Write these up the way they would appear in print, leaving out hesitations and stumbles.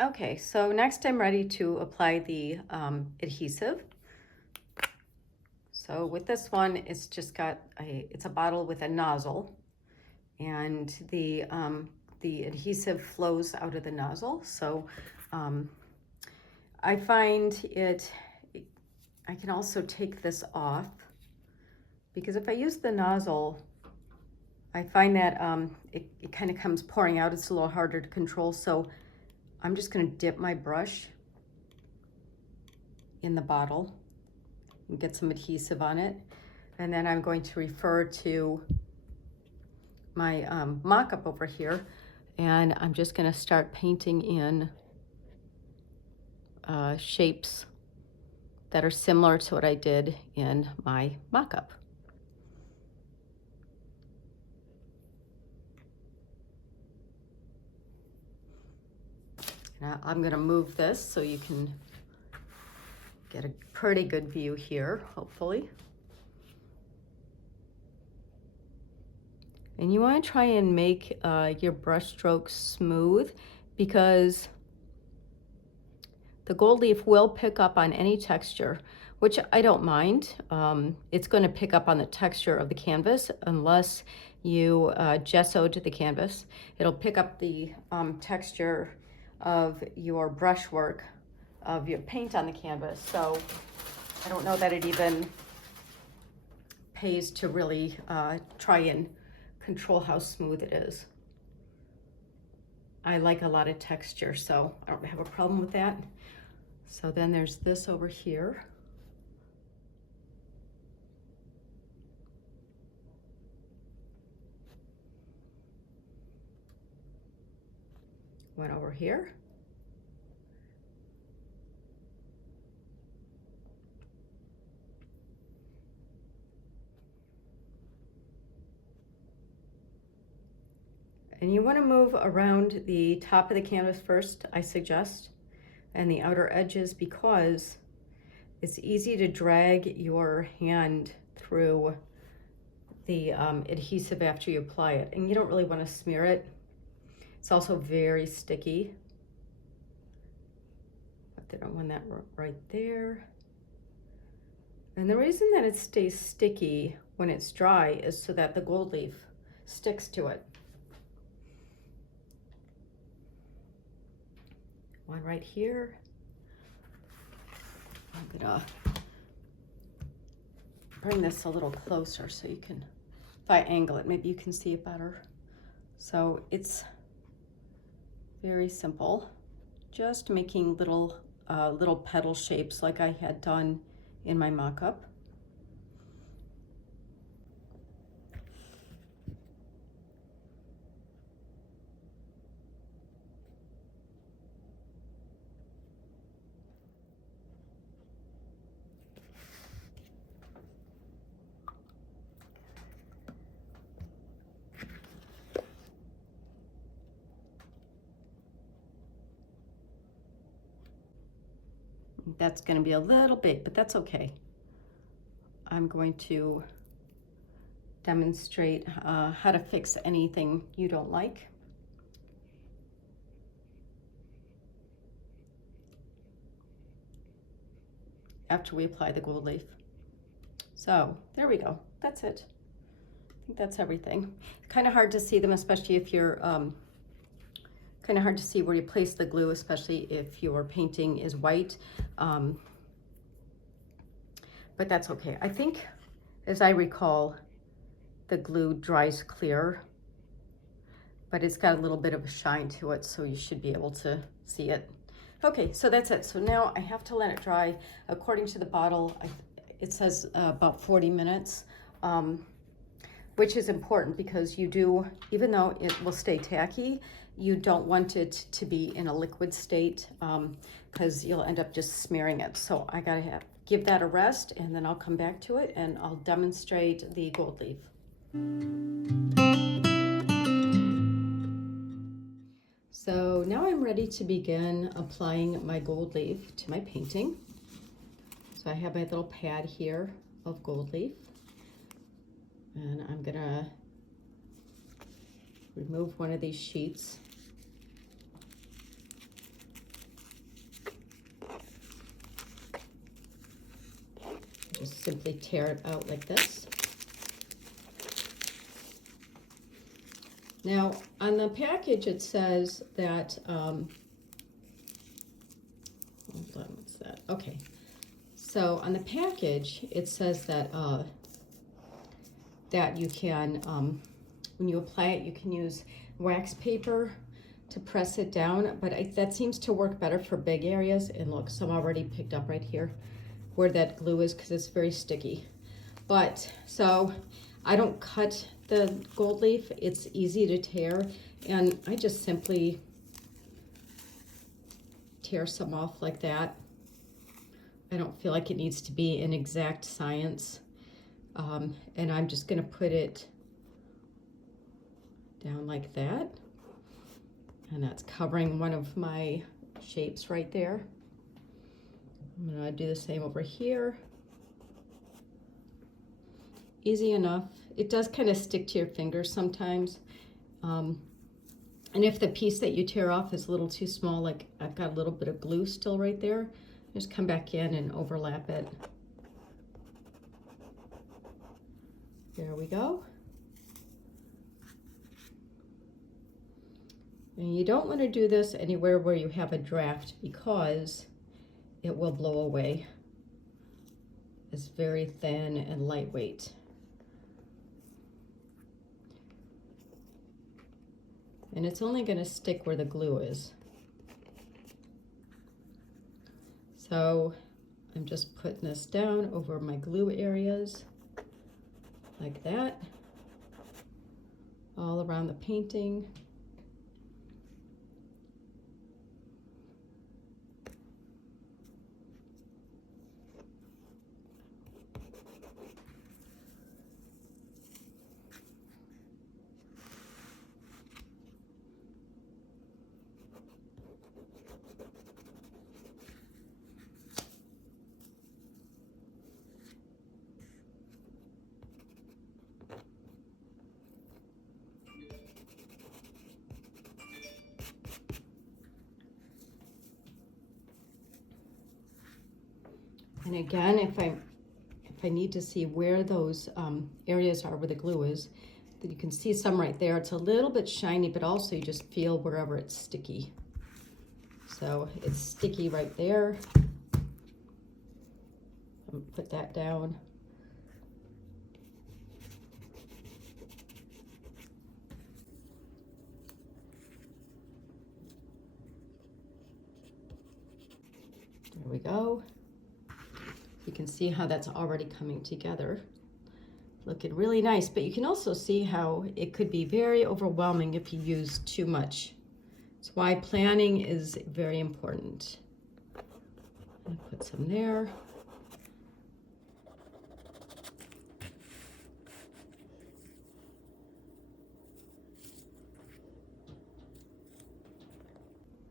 Okay, so next I'm ready to apply the adhesive. So with this one, it's just got it's a bottle with a nozzle, and the adhesive flows out of the nozzle. So I find I can also take this off, because if I use the nozzle, I find that it kind of comes pouring out. It's a little harder to control. So I'm just going to dip my brush in the bottle and get some adhesive on it. And then I'm going to refer to my mock-up over here, and I'm just going to start painting in shapes that are similar to what I did in my mock-up. Now I'm going to move this so you can get a pretty good view here, hopefully. And you want to try and make your brush strokes smooth, because the gold leaf will pick up on any texture, which I don't mind. It's going to pick up on the texture of the canvas unless you gessoed the canvas. It'll pick up the texture of your brushwork, of your paint on the canvas. So I don't know that it even pays to really try and control how smooth it is. I like a lot of texture, so I don't have a problem with that. So then there's this over here. One over here. And you want to move around the top of the canvas first, I suggest, and the outer edges, because it's easy to drag your hand through the adhesive after you apply it, and you don't really want to smear it. It's also very sticky. But I don't want that right there. And the reason that it stays sticky when it's dry is so that the gold leaf sticks to it. One right here. I'm gonna bring this a little closer so you can, if I angle it, maybe you can see it better. So it's very simple, just making little petal shapes like I had done in my mock-up. That's going to be a little big, but that's okay. I'm going to demonstrate how to fix anything you don't like. After we apply the gold leaf. So there we go. That's it. I think that's everything. Kind of hard to see them, especially if you're kind of hard to see where you place the glue, especially if your painting is white. But that's okay. I think, as I recall, the glue dries clear, but it's got a little bit of a shine to it, so you should be able to see it. Okay, so that's it. So now I have to let it dry. According to the bottle, it says about 40 minutes, which is important, because you do, even though it will stay tacky, you don't want it to be in a liquid state, because you'll end up just smearing it. So I gotta give that a rest, and then I'll come back to it and I'll demonstrate the gold leaf. So now I'm ready to begin applying my gold leaf to my painting. So I have my little pad here of gold leaf, and I'm gonna remove one of these sheets. just simply tear it out like this. Now, on the package, it says that, hold on, what's that? Okay, so on the package, it says that, that you can, when you apply it, you can use wax paper to press it down, but that seems to work better for big areas. And look, some already picked up right here where that glue is because it's very sticky. But, so I don't cut the gold leaf, it's easy to tear, and I just simply tear some off like that. I don't feel like it needs to be an exact science, and I'm just gonna put it down like that, and that's covering one of my shapes right there. I'm gonna do the same over here. Easy enough. It does kind of stick to your fingers sometimes. And if the piece that you tear off is a little too small, like I've got a little bit of glue still right there, just come back in and overlap it. There we go. And you don't want to do this anywhere where you have a draft because it will blow away. It's very thin and lightweight. And it's only going to stick where the glue is. So I'm just putting this down over my glue areas like that, all around the painting. And again, if I need to see where those areas are where the glue is, that you can see some right there. It's a little bit shiny, but also you just feel wherever it's sticky. So it's sticky right there. Put that down. There we go. You can see how that's already coming together. Looking really nice, but you can also see how it could be very overwhelming if you use too much. That's why planning is very important. I'll put some there.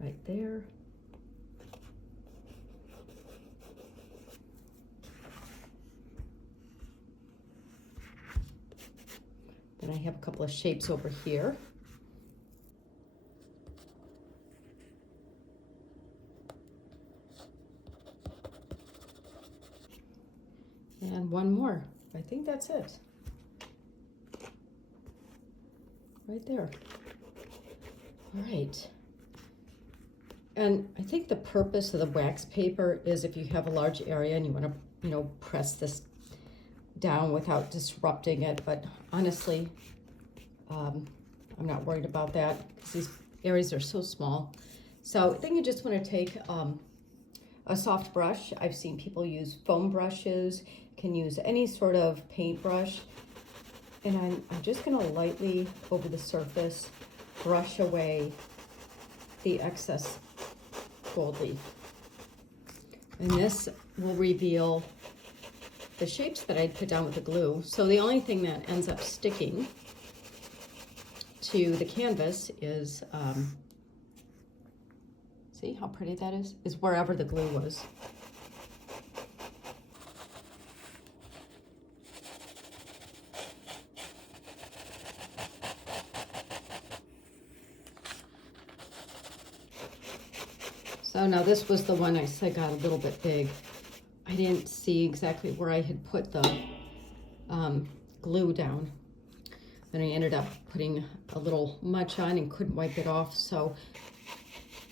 Right there. Then I have a couple of shapes over here. And one more. I think that's it. Right there. All right. And I think the purpose of the wax paper is if you have a large area and you want to, press this down without disrupting it. But honestly, I'm not worried about that because these areas are so small. So I think you just want to take a soft brush. I've seen people use foam brushes, can use any sort of paintbrush. And I'm just going to lightly over the surface brush away the excess gold leaf. And this will reveal the shapes that I put down with the glue. So the only thing that ends up sticking to the canvas is, see how pretty that is wherever the glue was. So now this was the one I said got a little bit big. I didn't see exactly where I had put the glue down. Then I ended up putting a little much on and couldn't wipe it off. So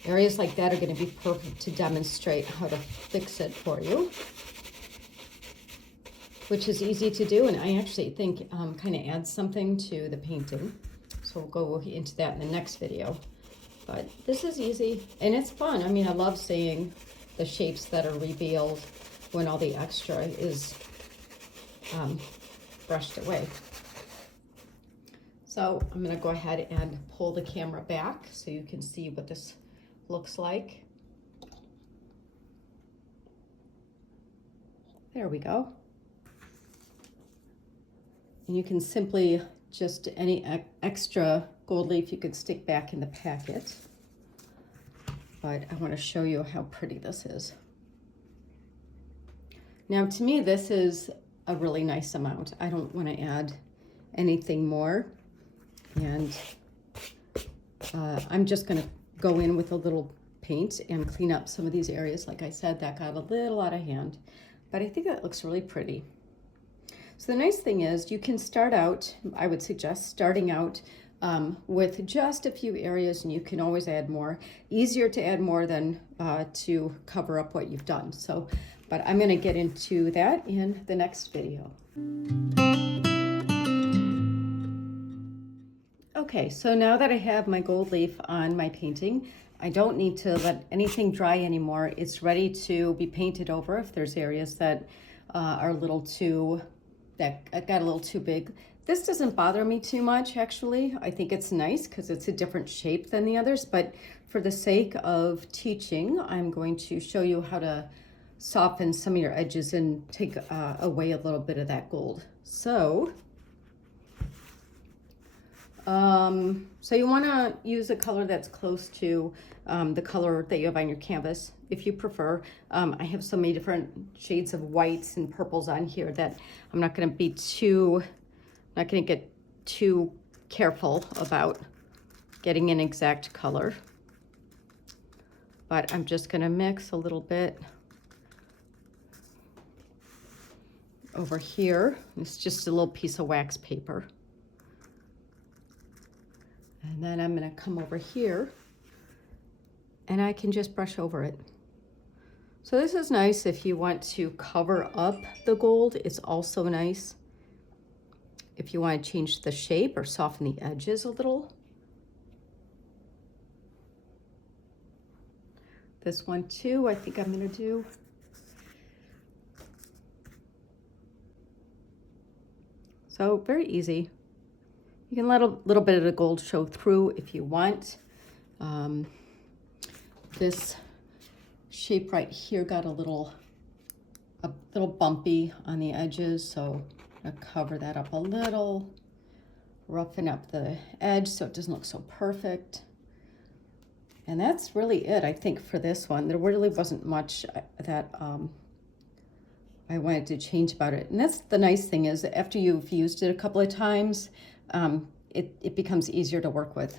areas like that are going to be perfect to demonstrate how to fix it for you, which is easy to do. And I actually think kind of adds something to the painting. So we'll go into that in the next video. But this is easy and it's fun. I mean, I love seeing the shapes that are revealed when all the extra is brushed away. So I'm going to go ahead and pull the camera back so you can see what this looks like. There we go. And you can simply just any extra gold leaf you could stick back in the packet. But I want to show you how pretty this is. Now to me this is a really nice amount. I don't want to add anything more. And I'm just going to go in with a little paint and clean up some of these areas. Like I said, that got a little out of hand, but I think that looks really pretty. So the nice thing is you can start out, I would suggest starting out with just a few areas, and you can always add more. Easier to add more than to cover up what you've done. So, but I'm going to get into that in the next video. Okay, so now that I have my gold leaf on my painting, I don't need to let anything dry anymore. It's ready to be painted over if there's areas that are a little too, that got a little too big. This doesn't bother me too much, actually. I think it's nice because it's a different shape than the others, but for the sake of teaching, I'm going to show you how to soften some of your edges and take away a little bit of that gold. So you want to use a color that's close to the color that you have on your canvas, if you prefer. I have so many different shades of whites and purples on here that I'm not going to be not going to get too careful about getting an exact color. But I'm just going to mix a little bit over here. It's just a little piece of wax paper. And then I'm going to come over here and I can just brush over it. So this is nice if you want to cover up the gold. It's also nice if you want to change the shape or soften the edges a little. This one too, I think I'm going to do. So very easy. You can let a little bit of the gold show through if you want. This shape right here got a little bumpy on the edges, so I'm gonna cover that up a little, roughen up the edge so it doesn't look so perfect. And that's really it, I think, for this one. There really wasn't much that I wanted to change about it. And that's the nice thing is that after you've used it a couple of times, it becomes easier to work with.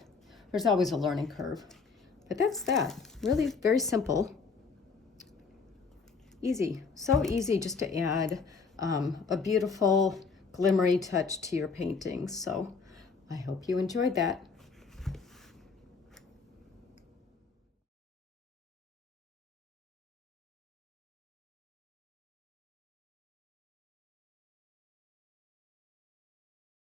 There's always a learning curve. But that's that. Really very simple. Easy. So easy just to add a beautiful glimmery touch to your paintings. So I hope you enjoyed that.